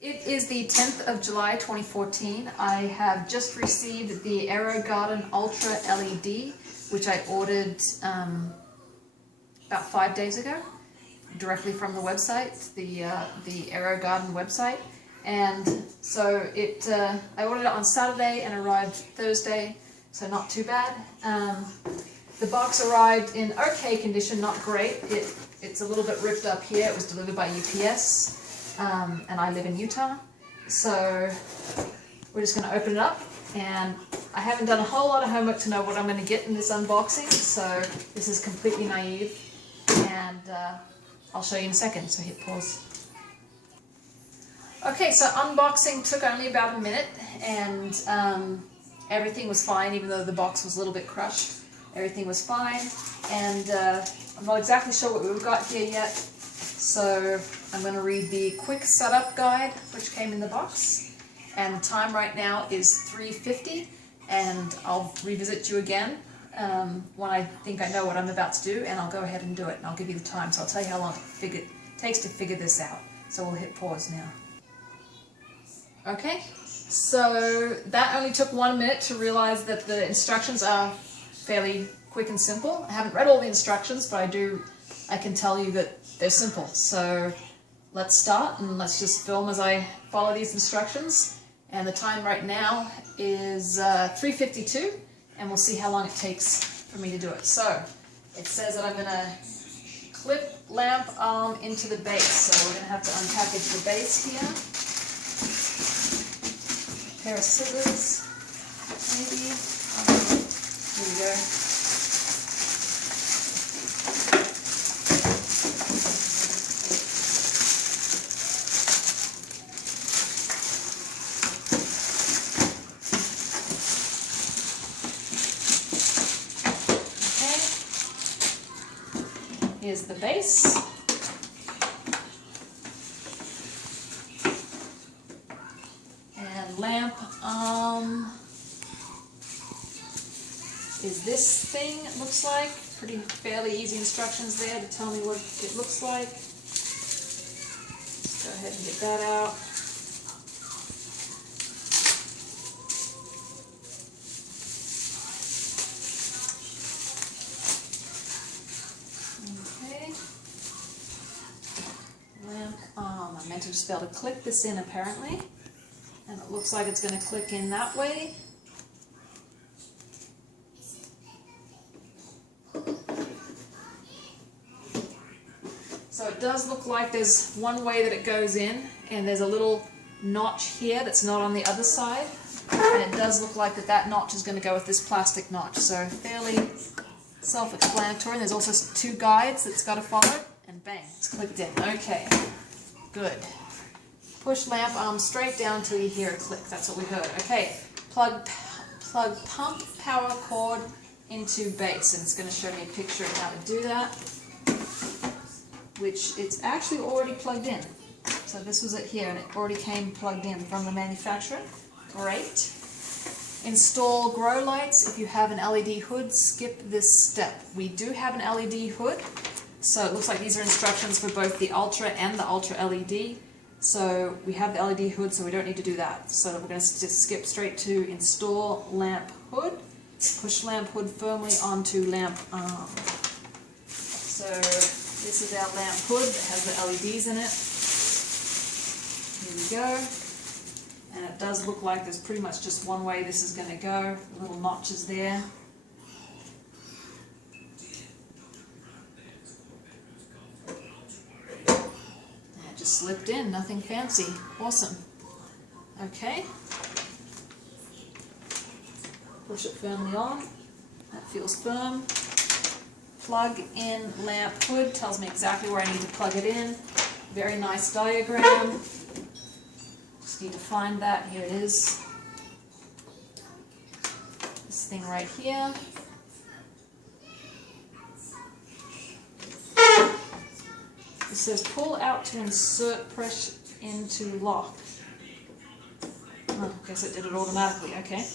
It is the 10th of July 2014. I have just received the Aerogarden Ultra LED, which I ordered about 5 days ago, directly from the website, the Aerogarden website. And so I ordered it on Saturday and arrived Thursday, so not too bad. The box arrived in okay condition, not great. It's a little bit ripped up here. It was delivered by UPS. And I live in Utah, so we're just going to open it up, and I haven't done a whole lot of homework to know what I'm going to get in this unboxing, so this is completely naive, and I'll show you in a second, so hit pause. Okay, so unboxing took only about a minute, and everything was fine, even though the box was a little bit crushed. Everything was fine, and I'm not exactly sure what we've got here yet. So I'm going to read the quick setup guide which came in the box, and the time right now is 3:50, and I'll revisit you again when I think I know what I'm about to do, and I'll go ahead and do it, and I'll give you the time, so I'll tell you how long it takes to figure this out. So we'll hit pause now. Okay, so that only took 1 minute to realize that the instructions are fairly quick and simple. I haven't read all the instructions, but I can tell you that they're simple. So let's start, and let's just film as I follow these instructions. And the time right now is 3:52, and we'll see how long it takes for me to do it. So it says that I'm going to clip lamp arm into the base. So we're going to have to unpackage the base here. A pair of scissors, maybe. Here we go. Here's the base. And lamp arm is this thing, it looks like. Fairly easy instructions there to tell me what it looks like. Let's go ahead and get that out. I meant to just be able to click this in apparently, and it looks like it's going to click in that way. So it does look like there's one way that it goes in, and there's a little notch here that's not on the other side, and it does look like that notch is going to go with this plastic notch, so fairly self-explanatory. There's also 2 guides that's got to follow, and bang, it's clicked in. Okay. Good. Push lamp arm straight down until you hear a click. That's what we heard. Okay. Plug pump power cord into base, and it's going to show me a picture of how to do that, which it's actually already plugged in. So this was it here, and it already came plugged in from the manufacturer. Great. Install grow lights. If you have an LED hood, skip this step. We do have an LED hood. So it looks like these are instructions for both the Ultra and the Ultra LED. So we have the LED hood, so we don't need to do that. So we're going to just skip straight to install lamp hood. Push lamp hood firmly onto lamp arm. So this is our lamp hood that has the LEDs in it. Here we go. And it does look like there's pretty much just one way this is going to go. The little notches there. Just slipped in, nothing fancy. Awesome. Okay. Push it firmly on. That feels firm. Plug in lamp hood. Tells me exactly where I need to plug it in. Very nice diagram. Just need to find that. Here it is. This thing right here. It says pull out to insert, press into lock. Oh, I guess it did it automatically, okay.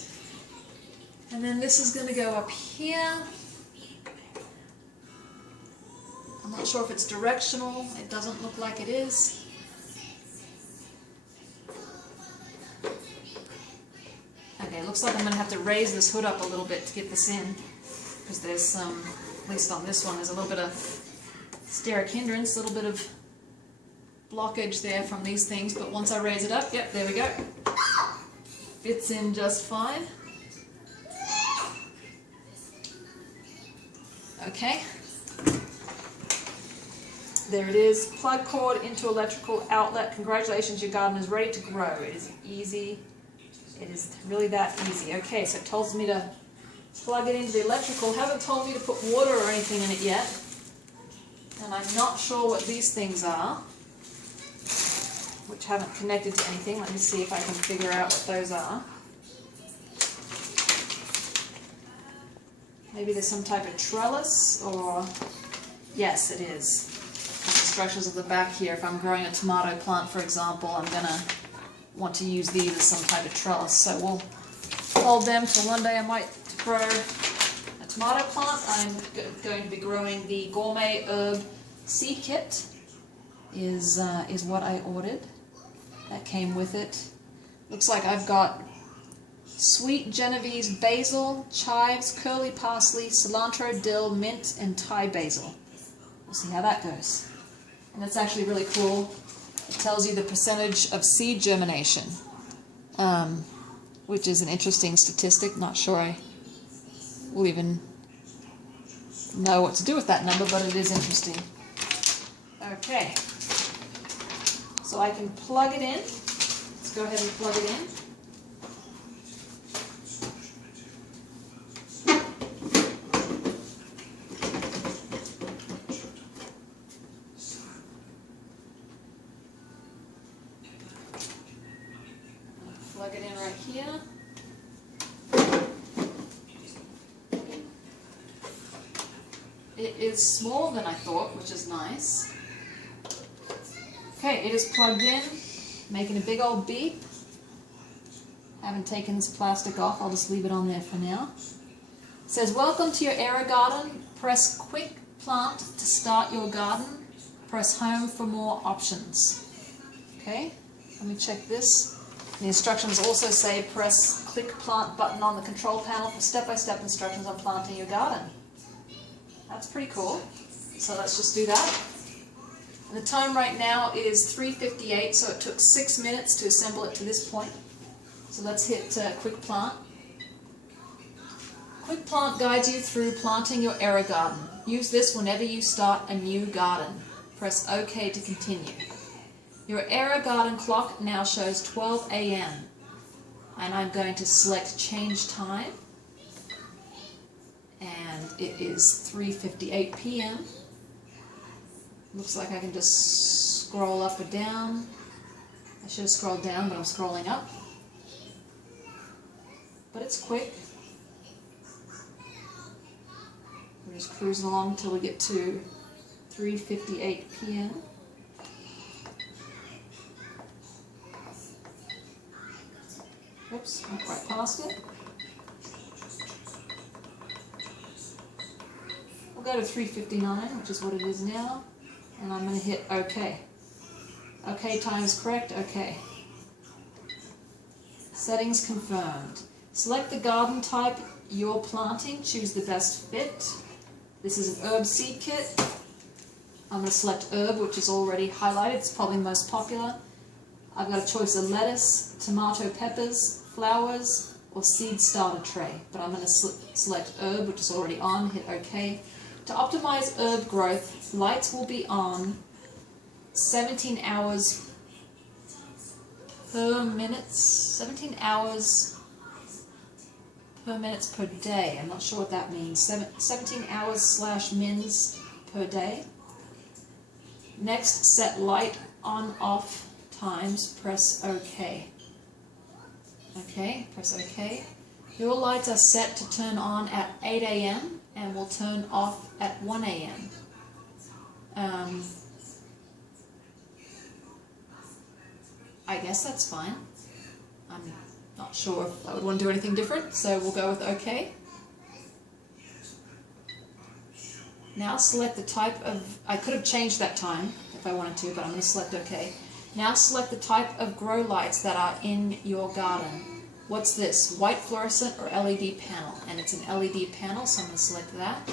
And then this is going to go up here. I'm not sure if it's directional. It doesn't look like it is. Okay, it looks like I'm going to have to raise this hood up a little bit to get this in, because there's some, at least on this one, there's a little bit of steric hindrance, a little bit of blockage there from these things, but once I raise it up, yep, there we go. Fits in just fine. Okay. There it is. Plug cord into electrical outlet. Congratulations, your garden is ready to grow. It is easy. It is really that easy. Okay, so it tells me to plug it into the electrical. Haven't told me to put water or anything in it yet. And I'm not sure what these things are, which haven't connected to anything. Let me see if I can figure out what those are. Maybe there's some type of trellis, or... Yes, it is. There's instructions at the back here. If I'm growing a tomato plant, for example, I'm going to want to use these as some type of trellis. So we'll hold them till one day I might grow a tomato plant. I'm going to be growing the gourmet herb seed kit, is what I ordered. That came with it. Looks like I've got sweet Genovese basil, chives, curly parsley, cilantro, dill, mint, and Thai basil. We'll see how that goes. And that's actually really cool. It tells you the percentage of seed germination, which is an interesting statistic. Not sure I will even know what to do with that number, but it is interesting. Okay. So I can plug it in. Let's go ahead and plug it in. Plug it in right here. It is smaller than I thought, which is nice. Okay, it is plugged in, making a big old beep. Haven't taken this plastic off, I'll just leave it on there for now. It says, welcome to your Aerogarden. Press quick plant to start your garden. Press home for more options. Okay, let me check this. The instructions also say press click plant button on the control panel for step-by-step instructions on planting your garden. That's pretty cool. So let's just do that. And the time right now is 3:58, so it took 6 minutes to assemble it to this point. So let's hit quick plant. Quick plant guides you through planting your Aerogarden. Use this whenever you start a new garden. Press OK to continue. Your Aerogarden clock now shows 12 a.m. and I'm going to select change time, and it is 3:58 p.m. Looks like I can just scroll up or down. I should have scrolled down, but I'm scrolling up. But it's quick. We're just cruising along until we get to 3:58 p.m. Oops, not quite past it. We'll go to 3:59, which is what it is now, and I'm going to hit OK. OK time is correct, OK. Settings confirmed. Select the garden type you're planting, choose the best fit. This is an herb seed kit. I'm going to select herb, which is already highlighted, it's probably the most popular. I've got a choice of lettuce, tomato peppers, flowers, or seed starter tray. But I'm going to select herb, which is already on, hit OK. To optimize herb growth, lights will be on 17 hours per minute, 17 hours per minutes per day. I'm not sure what that means. 17 hours / mins per day. Next, set light on off times, press OK. Okay, press OK. Your lights are set to turn on at 8 a.m. and will turn off at 1 a.m. I guess that's fine. I'm not sure if I would want to do anything different, so we'll go with OK. Now select the type of, I could have changed that time if I wanted to, but I'm going to select OK. Now select the type of grow lights that are in your garden. What's this? White fluorescent or LED panel? And it's an LED panel, so I'm going to select that.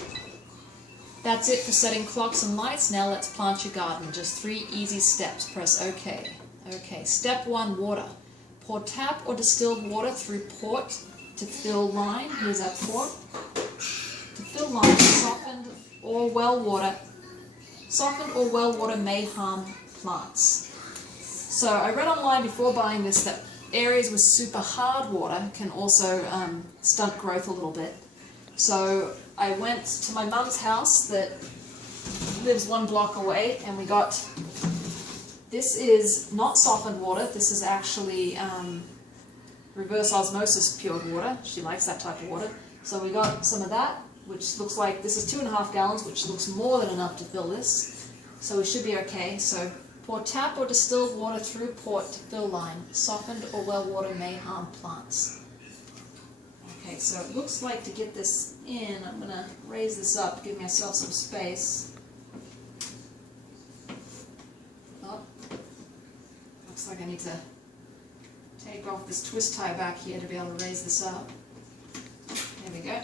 That's it for setting clocks and lights. Now let's plant your garden. Just 3 easy steps. Press OK. Okay, step 1, water. Pour tap or distilled water through port to fill line. Here's our port. To fill line, softened or well water may harm plants. So I read online before buying this that areas with super hard water can also stunt growth a little bit. So I went to my mum's house that lives 1 block away, and we got, this is not softened water, this is actually reverse osmosis cured water. She likes that type of water. So we got some of that, which looks like, this is 2.5 gallons, which looks more than enough to fill this. So we should be okay. So pour tap or distilled water through port to fill line. Softened or well water may harm plants. Okay, so it looks like to get this in, I'm going to raise this up, give myself some space. Oh, looks like I need to take off this twist tie back here to be able to raise this up. There we go.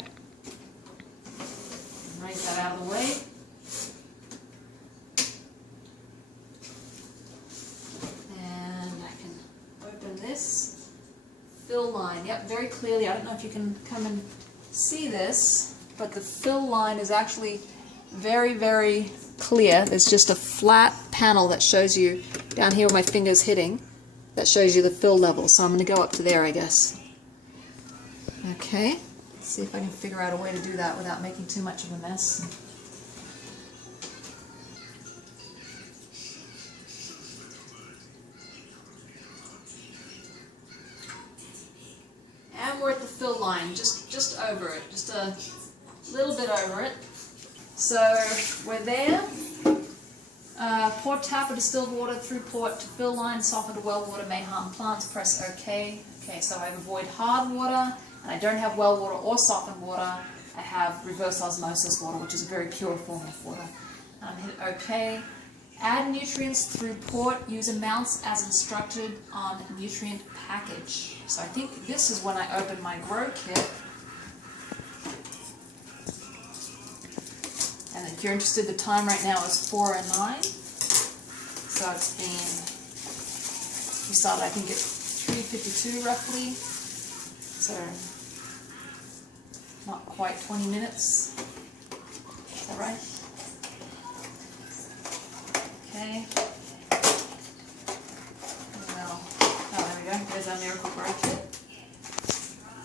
Raise that out of the way. This fill line, yep, very clearly. I don't know if you can come and see this, but the fill line is actually very, very clear. There's just a flat panel that shows you down here where my finger's hitting, that shows you the fill level. So I'm going to go up to there, I guess. Okay, let's see if I can figure out a way to do that without making too much of a mess. We're at the fill line, just over it, just a little bit over it. So we're there. Pour tap or distilled water through port to fill line. Softened or well water may harm plants. Press OK. Okay, so I avoid hard water, and I don't have well water or softened water. I have reverse osmosis water, which is a very pure form of water. Hit OK. Add nutrients through port. Use amounts as instructed on nutrient package. So I think this is when I open my grow kit. And if you're interested, the time right now is 4:09. So it's been, we started I think at 3:52 roughly. So not quite 20 minutes. Is that right? Okay. Well, oh, there we go. There's our miracle grow kit.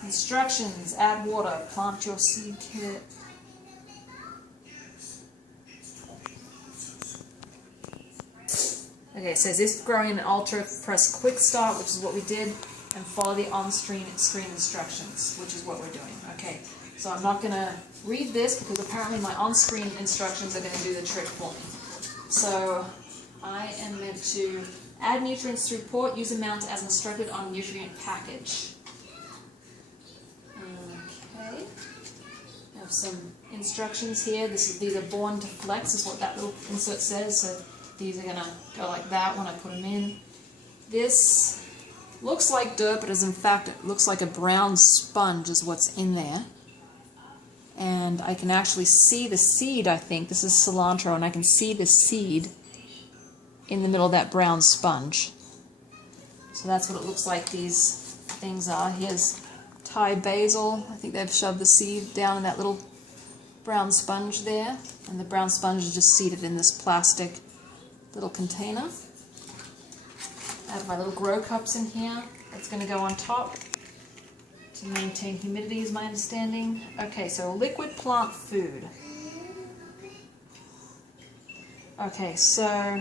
Instructions: add water, plant your seed kit. Okay, it says if growing in Ultra, press quick start, which is what we did, and follow the on-screen instructions, which is what we're doing. Okay, so I'm not going to read this because apparently my on-screen instructions are going to do the trick for me. So I am meant to add nutrients through port, use amounts as instructed on nutrient package. Okay, I have some instructions here. These are born to flex, is what that little insert says. So these are going to go like that when I put them in. This looks like dirt, but in fact it looks like a brown sponge is what's in there. And I can actually see the seed, I think. This is cilantro, and I can see the seed in the middle of that brown sponge. So that's what it looks like these things are. Here's Thai basil. I think they've shoved the seed down in that little brown sponge there. And the brown sponge is just seated in this plastic little container. I have my little grow cups in here. That's going to go on top to maintain humidity, is my understanding. Okay, so liquid plant food. Okay, so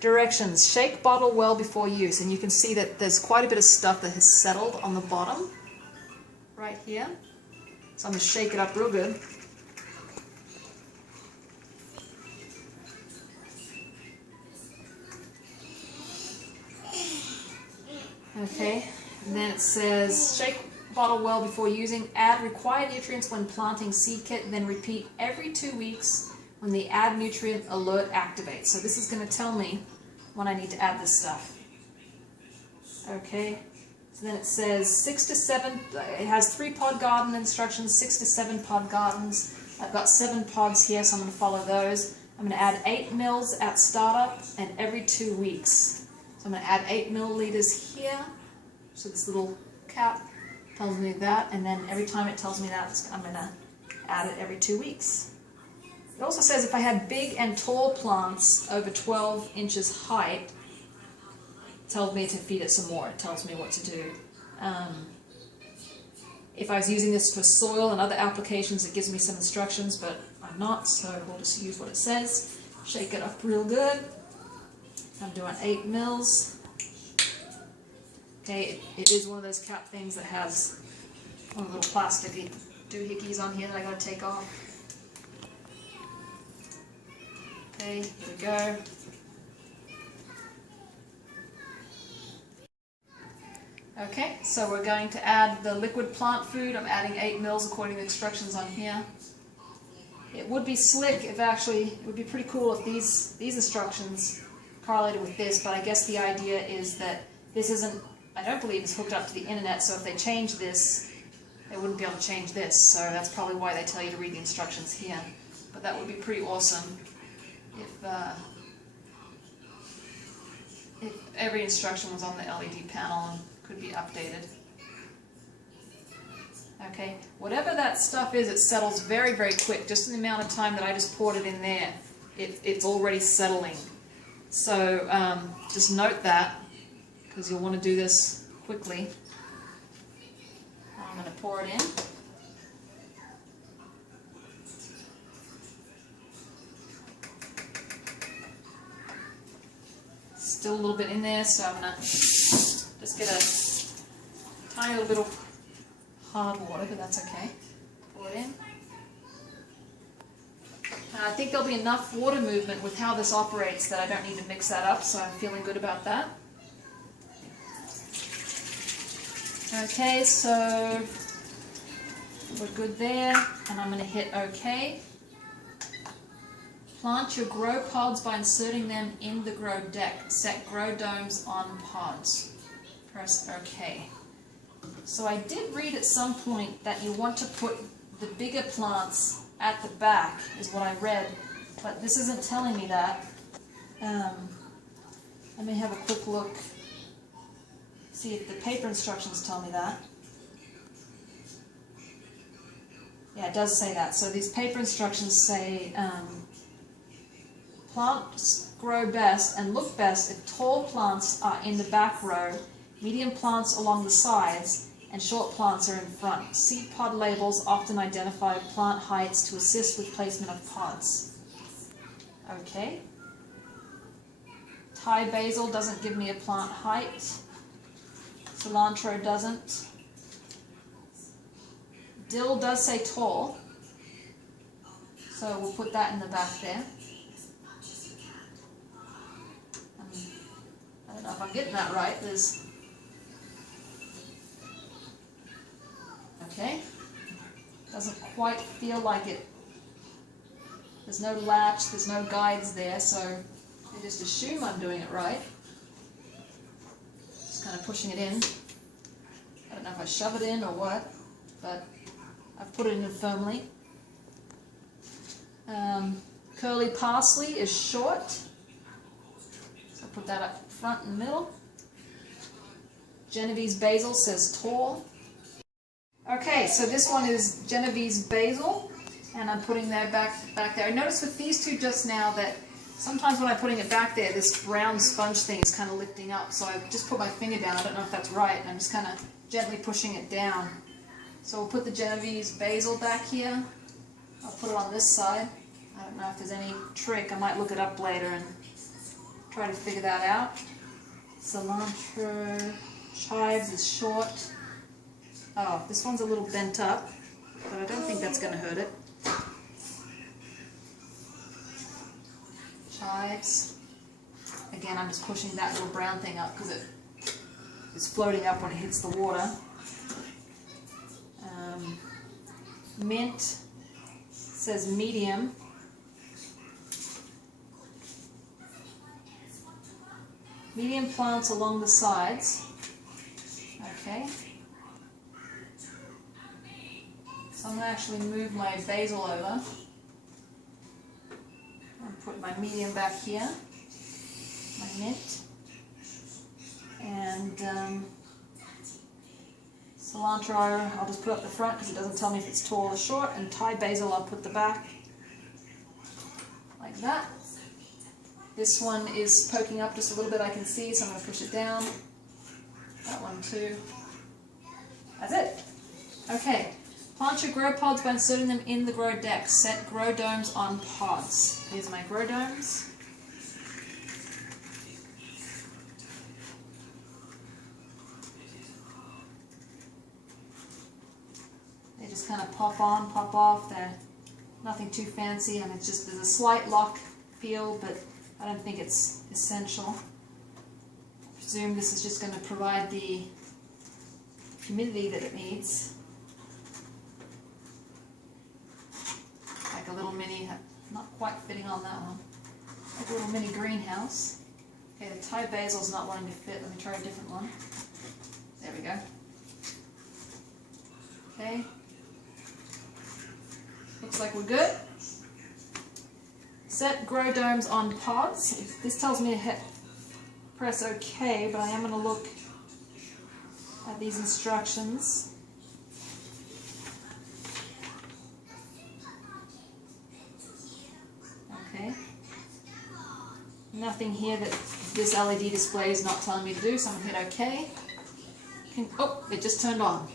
directions. Shake bottle well before use. And you can see that there's quite a bit of stuff that has settled on the bottom right here. So I'm going to shake it up real good. Okay, and then it says shake bottle well before using. Add required nutrients when planting seed kit, then repeat every 2 weeks when the add nutrient alert activates. So this is going to tell me when I need to add this stuff. Okay, So then it says 6 to 7, it has 3 pod garden instructions, 6 to 7 pod gardens. I've got 7 pods here, so I'm going to follow those. I'm going to add 8 mils at startup and every 2 weeks. So I'm going to add 8 milliliters here. So this little cap tells me that, and then every time it tells me that, I'm going to add it every 2 weeks. It also says if I have big and tall plants over 12 inches height, it tells me to feed it some more. It tells me what to do. If I was using this for soil and other applications, it gives me some instructions, but I'm not, so we'll just use what it says. Shake it up real good. I'm doing 8 mils. Okay, it is one of those cap things that has one of the little plasticky doohickeys on here that I gotta take off. Okay, here we go. Okay, so we're going to add the liquid plant food. I'm adding 8 mils according to the instructions on here. It would be slick if it would be pretty cool if these instructions correlated with this, but I guess the idea is that this isn't, I don't believe it's hooked up to the internet, so if they change this, they wouldn't be able to change this, so that's probably why they tell you to read the instructions here. But that would be pretty awesome if every instruction was on the LED panel and could be updated. Okay, whatever that stuff is, it settles very, very quick. Just in the amount of time that I just poured it in there, it's already settling. So just note that, because you'll want to do this quickly. I'm going to pour it in. Still a little bit in there, so I'm going to just get a tiny little bit of hard water, but that's okay. Pour it in. I think there'll be enough water movement with how this operates that I don't need to mix that up, so I'm feeling good about that. Okay, so we're good there, and I'm going to hit OK. Plant your grow pods by inserting them in the grow deck. Set grow domes on pods. Press OK. So I did read at some point that you want to put the bigger plants at the back, is what I read, but this isn't telling me that. Let me have a quick look, see if the paper instructions tell me that. Yeah, it does say that. So these paper instructions say plants grow best and look best if tall plants are in the back row, medium plants along the sides, and short plants are in front. Seed pod labels often identify plant heights to assist with placement of pods. Okay. Thai basil doesn't give me a plant height. Cilantro doesn't. Dill does say tall, so we'll put that in the back there. I don't know if I'm getting that right. Okay, doesn't quite feel like it. There's no latch, there's no guides there, so I just assume I'm doing it right. Just kind of pushing it in. I don't know if I shove it in or what, but I've put it in firmly. Curly parsley is short, so I'll put that up front and middle. Genovese basil says tall. Okay, so this one is Genovese basil, and I'm putting that back there. I noticed with these two just now that sometimes when I'm putting it back there, this brown sponge thing is kind of lifting up, so I just put my finger down. I don't know if that's right. I'm just kind of gently pushing it down. So we'll put the Genovese basil back here. I'll put it on this side. I don't know if there's any trick. I might look it up later and try to figure that out. Cilantro, chives is short. Oh, this one's a little bent up, but I don't think that's going to hurt it. Chives. Again, I'm just pushing that little brown thing up because it is floating up when it hits the water. Mint says medium. Medium plants along the sides. Okay. So I'm going to actually move my basil over. And put my medium back here. My mint. And cilantro I'll just put up the front because it doesn't tell me if it's tall or short. And Thai basil I'll put the back. Like that. This one is poking up just a little bit, I can see, so I'm going to push it down. That one too. That's it. Okay. Plant your grow pods by inserting them in the grow deck. Set grow domes on pods. Here's my grow domes. They just kind of pop on, pop off. They're nothing too fancy, and it's just, there's a slight lock feel, but I don't think it's essential. I presume this is just going to provide the humidity that it needs. Like a little mini, not quite fitting on that one, like a little mini greenhouse. Okay, the Thai basil's not wanting to fit. Let me try a different one. There we go. Okay. Looks like we're good. Set grow domes on pods. This tells me to hit press OK, but I am going to look at these instructions. Okay. Nothing here that this LED display is not telling me to do, so I'm going to hit OK. Oh, it just turned on.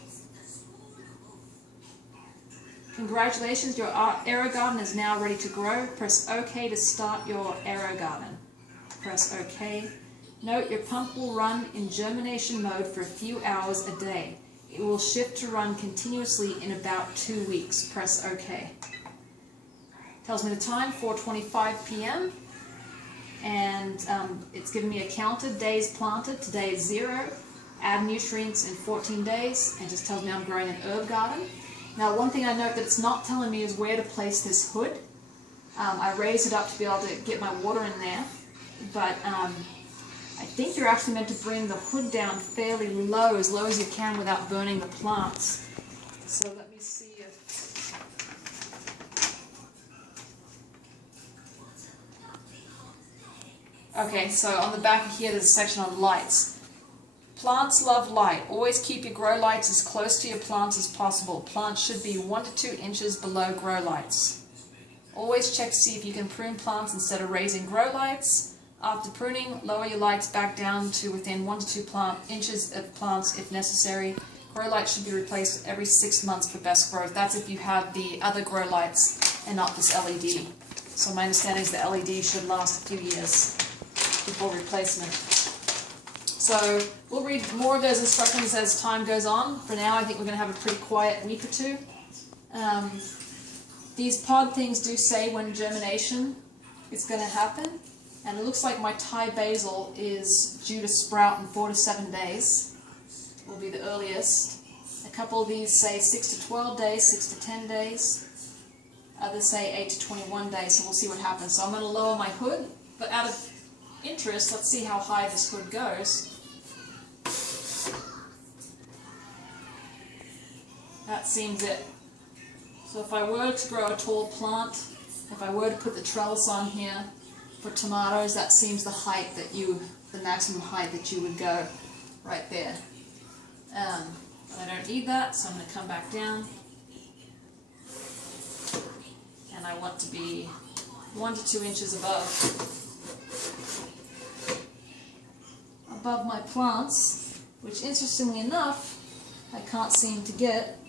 Congratulations, your Aerogarden is now ready to grow. Press OK to start your Aerogarden. Press OK. Note your pump will run in germination mode for a few hours a day. It will shift to run continuously in about 2 weeks. Press OK. Tells me the time, 4:25 p.m. And it's giving me a counter, days planted. Today is 0. Add nutrients in 14 days. And just tells me I'm growing an herb garden. Now, one thing I note that it's not telling me is where to place this hood. I raised it up to be able to get my water in there, but I think you're actually meant to bring the hood down fairly low as you can without burning the plants. So let me see if... Okay, so on the back here there's a section on lights. Plants love light. Always keep your grow lights as close to your plants as possible. Plants should be 1 to 2 inches below grow lights. Always check to see if you can prune plants instead of raising grow lights. After pruning, lower your lights back down to within 1 to 2 inches of plants if necessary. Grow lights should be replaced every 6 months for best growth. That's if you have the other grow lights and not this LED. So my understanding is the LED should last a few years before replacement. So we'll read more of those instructions as time goes on. For now, I think we're going to have a pretty quiet week or two. These pod things do say when germination is going to happen. And it looks like my Thai basil is due to sprout in 4 to 7 days. Will be the earliest. A couple of these say 6 to 12 days, 6 to 10 days. Others say 8 to 21 days, so we'll see what happens. So I'm going to lower my hood, but out of interest, let's see how high this hood goes. That seems it. So if I were to grow a tall plant, if I were to put the trellis on here for tomatoes, that seems the height that the maximum height that you would go right there. But I don't need that, so I'm going to come back down. And I want to be 1 to 2 inches above my plants, which interestingly enough, I can't seem to get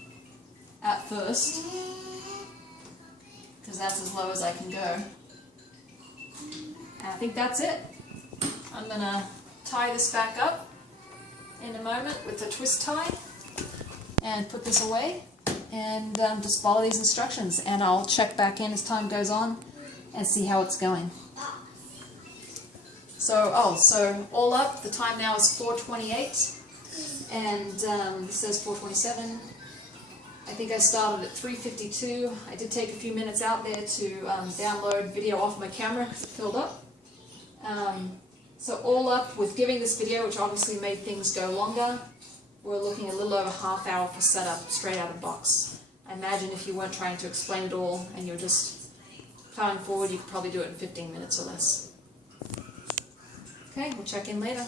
at first, because that's as low as I can go. And I think that's it. I'm going to tie this back up in a moment with a twist tie and put this away and just follow these instructions, and I'll check back in as time goes on and see how it's going. So, so all up, the time now is 4:28, and this says 4:27. I think I started at 3:52. I did take a few minutes out there to download video off my camera because it filled up. So all up with giving this video, which obviously made things go longer, we're looking a little over half hour for setup straight out of box. I imagine if you weren't trying to explain it all and you're just plowing forward, you could probably do it in 15 minutes or less. Okay, we'll check in later.